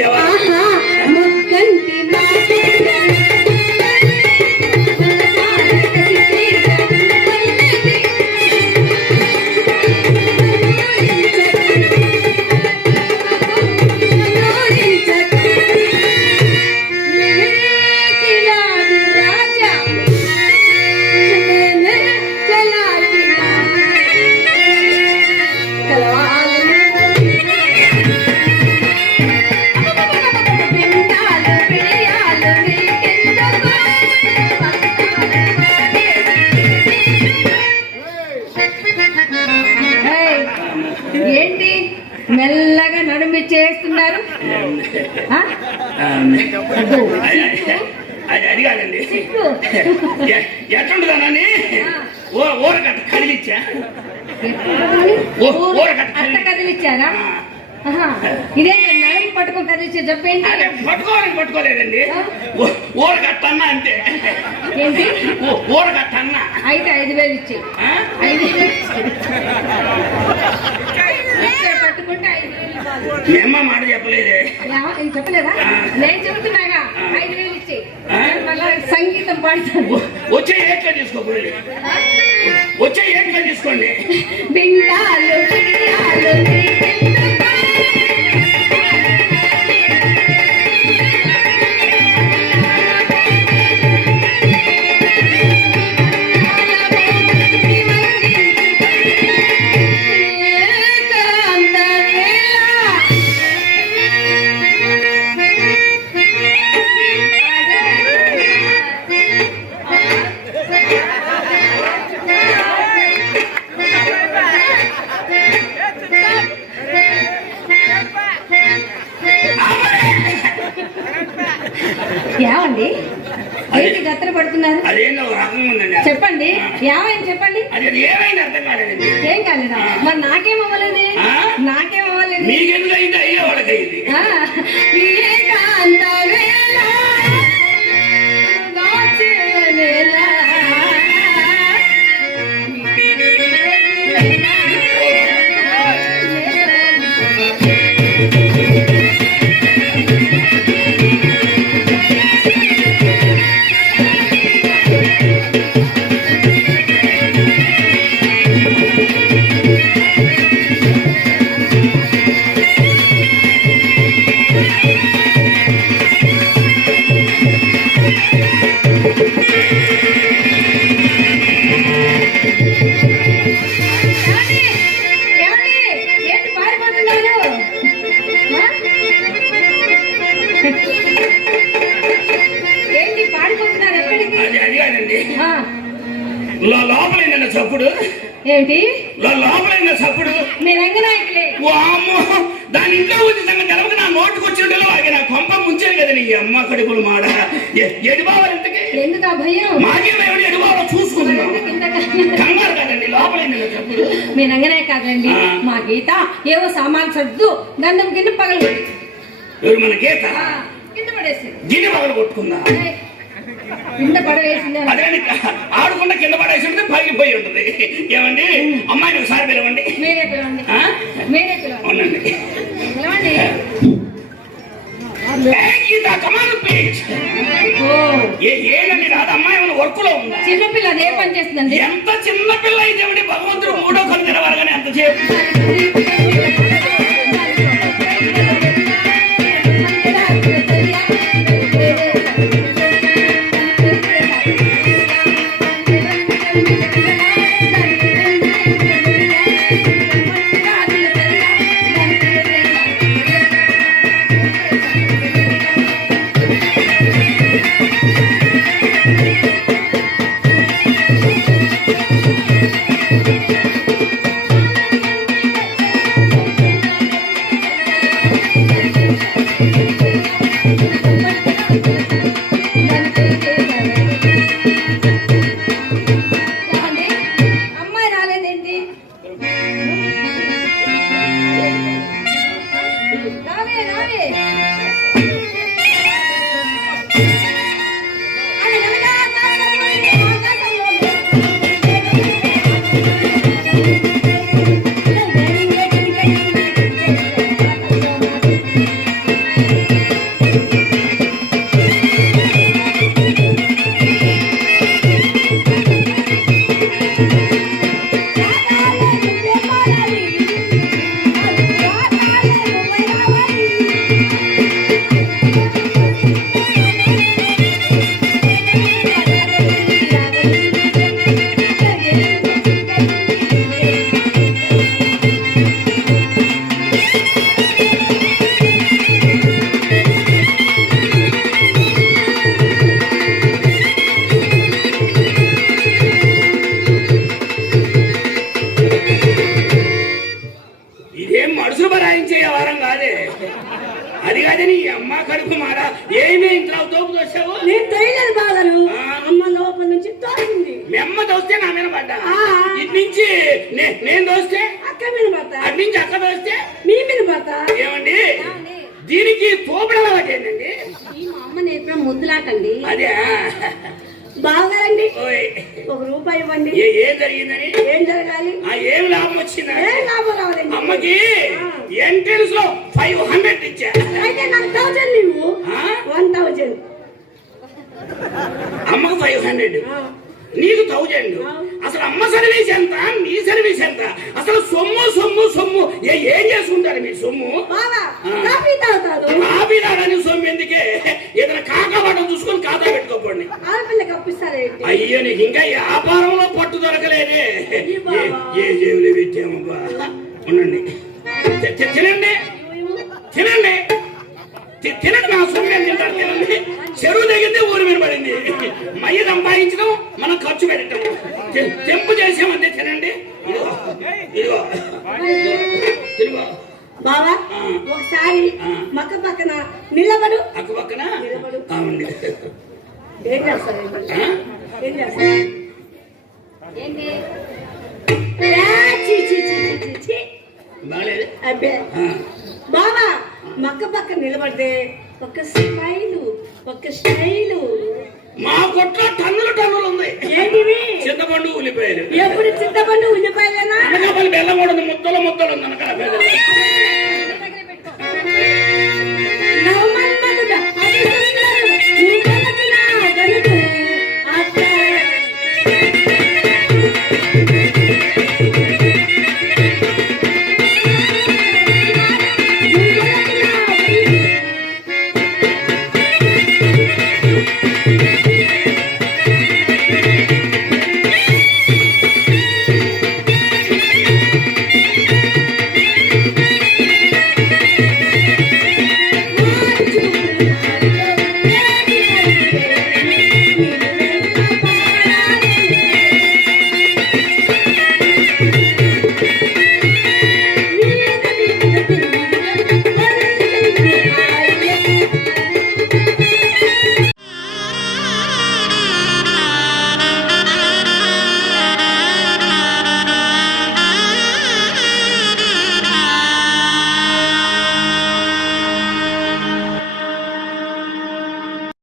de abajo. అదో, అది అది కాదండి సిగ్గు. ఎ- ఎట్లుంటుందానని ఓ ఊరకట్ట కదిలిచ్చా? ఊరకట్ట కదిలిచ్చారా. ఇదే నడుము పట్టుకొని కదిలిచ్చే చెప్పేంటి పట్టుకోవాలని పట్టుకోలేదండి. ఊరకట్ట అన్న అంతే. ఏంటి? ఊరకట్ట అన్న. అయితే ఐదు వేలు ఇచ్చి? ఐదు వేలు ఇచ్చేయ్. ఇచ్చే పట్టుకుంటే ఐదు వేలు ఇవ్వాలి. మీ అమ్మ మాట చెప్పలేదే. చెప్పలేదా? నేను చెబుతున్నాగా ఐదు వేలు ఇచ్చి. సంగీతం పాడతాను. వచ్చే ఏట్లో తీసుకోకూడదు వచ్చే ఏట్లో తీసుకోండి. బిండాలు బిండాలు ఏమండి? ఏంటి గత్తర పడుతున్నారు? అదేందో ఒక రకంగా ఉందండి చెప్పండి. ఏమైంది చెప్పండి? అది అది ఏమైంది అర్థం కాలేదండి. ఏం కాలేదా? మరి నాకేం అవ్వలేదు? నాకేం అవ్వలేదు? మీకెందుకు అయింది అయ్యే వాళ్ళకి అయింది కాదండి ఆ, లో- లోపలైందన్న చప్పుడు. ఏంటి లో- లోపలైంద చప్పుడు. దాని ఇంట్లో వచ్చి సంగతి తెలవక నా నోటుకు వచ్చినట్టు అవి నా కొంప ముంచారు కదా నీ అమ్మ కడుపులు మాడ. ఎడిబావాలి ఇంతకి? ఎందుకు ఆ భయం? ఎడిబాలో చూసుకుంటున్నాం? కంగారు కాదండి లోపలైందన్న చప్పుడు. మీ రంగనాయ కాదండి. మా గీత ఏవో సామాన్లు సర్దు గంధం కింద పగలు ఎవరు మన గీత? కింద పడేసింది. గిన్నె పగలు కొట్టుకుందా అదే ఆడకుండా కింద పడేసి ఉంటుంది పగిలిపోయి ఉంటుంది. ఏమండి? అమ్మాయిని ఒకసారి పిలవండి. అవునండి. ఏ ఏ ఏనండి రాదు అమ్మాయి ఏమైనా వర్క్లో ఉందా? చిన్నపిల్ల అదే పని చేస్తుందండి. ఎంత చిన్న పిల్ల అయితే భగవంతుడు మూడో తెరవాలి కానీ ఎంత సేపు కసులు బరాయించే వారం కాదే. అది కాదని అమ్మ కడుపు మారా ఏమే ఇంట్లో తోపు తోసావు? నేను తెలియదు బాధను. అమ్మ లోపల నుంచి తోసింది. మీ అమ్మ తోస్తే నా మీద పడ్డా? ఇటు నుంచి నేను తోస్తే? అక్క మీద పడతా. అటు నుంచి అక్క తోస్తే? మీ మీద పడతా. ఏమండి? దీనికి తోపడం అలవాటేంటండి మా అమ్మ నేర్పిన ముద్దులాటండి. అదే. ఓయ్. ఒక రూపాయి ఇవ్వండి. ఏ- జరిగిందని? ఏం జరగాలి? ఏం లాభం వచ్చిందా? ఏం లాభం రావాలండి? అమ్మకి ఎంట్రన్స్లో ఫైవ్ హండ్రెడ్ ఇచ్చా. అయితే నాకు థౌజండ్ నువ్వు? వన్ థౌజండ్ అమ్మకు ఫైవ్ హండ్రెడ్ నీకు థౌజండ్ అసలు అమ్మ సర్వీస్ ఎంత? నీ సర్వీస్ ఎంత? అసలు సొమ్ము సొమ్ము సొమ్ము. ఏ ఏం చేసుకుంటారు మీ సొమ్ము. కాఫీ తాగుతాడు కాపీ రాడని సొమ్ము ఎందుకే? ఏదైనా అయ్యో నీకు ఇంకా వ్యాపారంలో పట్టు దొరకలేదే. ఏ- జేబులు పెట్టామబ్బా? ఉండండి. తినండి. తినండి. తినండి నా సొమ్ము ఏం తింటారు? తినండి. చెరువు తగ్గితే ఊరి మీద పడింది. మయ్య సంపాదించడం మనం ఖర్చు పెట్టడం. తెంపు చేసామంటే తినండి. ఇదిగో ఇదిగో. తిరుగో బావా ఆ. ఒకసారి. మక్క పక్కన నిలబడు. అక్క పక్కన? నిలబడు. అవునండి. అబ్బే. బావా మక్క పక్క నిలబడితే ఒక స్మైలు ఒక స్టైలు. మా కొట్లో టన్నులు టన్నులు ఉంది. ఏంటివి? చింతపండు ఉల్లిపాయలు. ఎప్పుడు చింతపండు ఉల్లిపాయలేనా